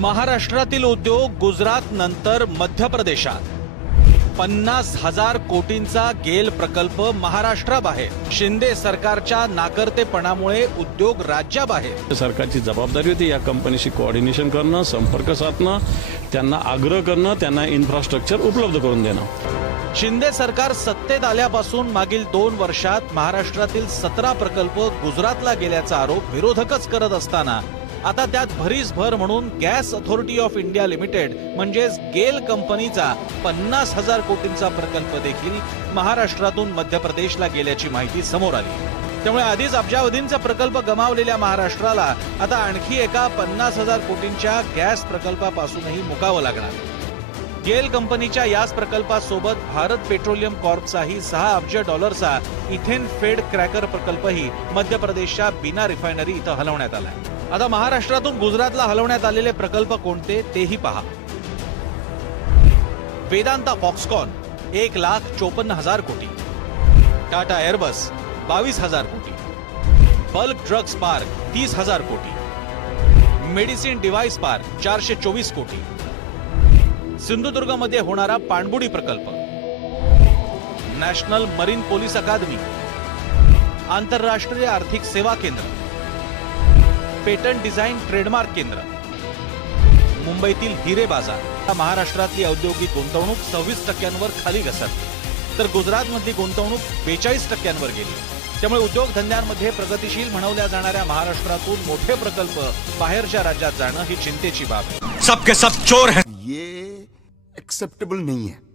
महाराष्ट्रातील उद्योग गुजरात नंतर मध्य प्रदेशात पन्नास हजार कोटींचा गेल प्रकल्प महाराष्ट्राबाहेर शिंदे सरकारच्या नाकर्तेपणामुळे उद्योग राज्याबाहेर सरकारची जबाबदारी होती या कंपनीशी कोऑर्डिनेशन करणं संपर्क साधणं त्यांना आग्रह करणं त्यांना इन्फ्रास्ट्रक्चर उपलब्ध करून देणं शिंदे सरकार सत्तेत आल्यापासून मागील दोन वर्षात महाराष्ट्रातील सतरा प्रकल्प गुजरातला गेल्याचा आरोप विरोधकच करत असताना आता त्यात भरीस भर म्हणून gas authority of India limited म्हणजेच गेल कंपनीचा पन्नास हजार कोटींचा प्रकल्प देखील महाराष्ट्रातून मध्य प्रदेशला गेल्याची माहिती समोर आली त्यामुळे आधीच अब्जावधींचा प्रकल्प गमावलेल्या महाराष्ट्राला आता आणखी एका पन्नास हजार कोटींच्या गॅस प्रकल्पापासूनही मुकावं लागणार गेल कंपनीच्या याच प्रकल्पासोबत भारत पेट्रोलियम कॉर्पचाही सहा अब्ज डॉलरचा इथेन फेड क्रॅकर प्रकल्पही मध्य प्रदेशच्या बिना रिफायनरी इथं हलवण्यात आला आता महाराष्ट्रातून गुजरातला हलवण्यात आलेले प्रकल्प कोणते तेही पहा वेदांता फॉक्सकॉन एक लाख चोपन्न हजार कोटी टाटा एअरबस बावीस हजार कोटी बल्क ड्रग्स पार्क तीस हजार कोटी मेडिसिन डिव्हाइस पार्क चारशे चोवीस कोटी सिंधुदुर्गमध्ये होणारा पाणबुडी प्रकल्प नॅशनल मरीन पोलीस अकादमी आंतरराष्ट्रीय आर्थिक सेवा केंद्र पेटंट डिझाईन ट्रेडमार्क केंद्र मुंबईतील हिरे बाजार महाराष्ट्रातली औद्योगिक गुंतवणूक सव्वीस टक्क्यांवर खाली घसरली तर गुजरातमधली गुंतवणूक बेचाळीस टक्क्यांवर गेली त्यामुळे उद्योगधंद्यांमध्ये प्रगतीशील म्हणवल्या जाणाऱ्या महाराष्ट्रातून मोठे प्रकल्प बाहेरच्या राज्यात जाणं ही चिंतेची बाब सबके सब चोर है ये एक्सेप्टेबल नहीं है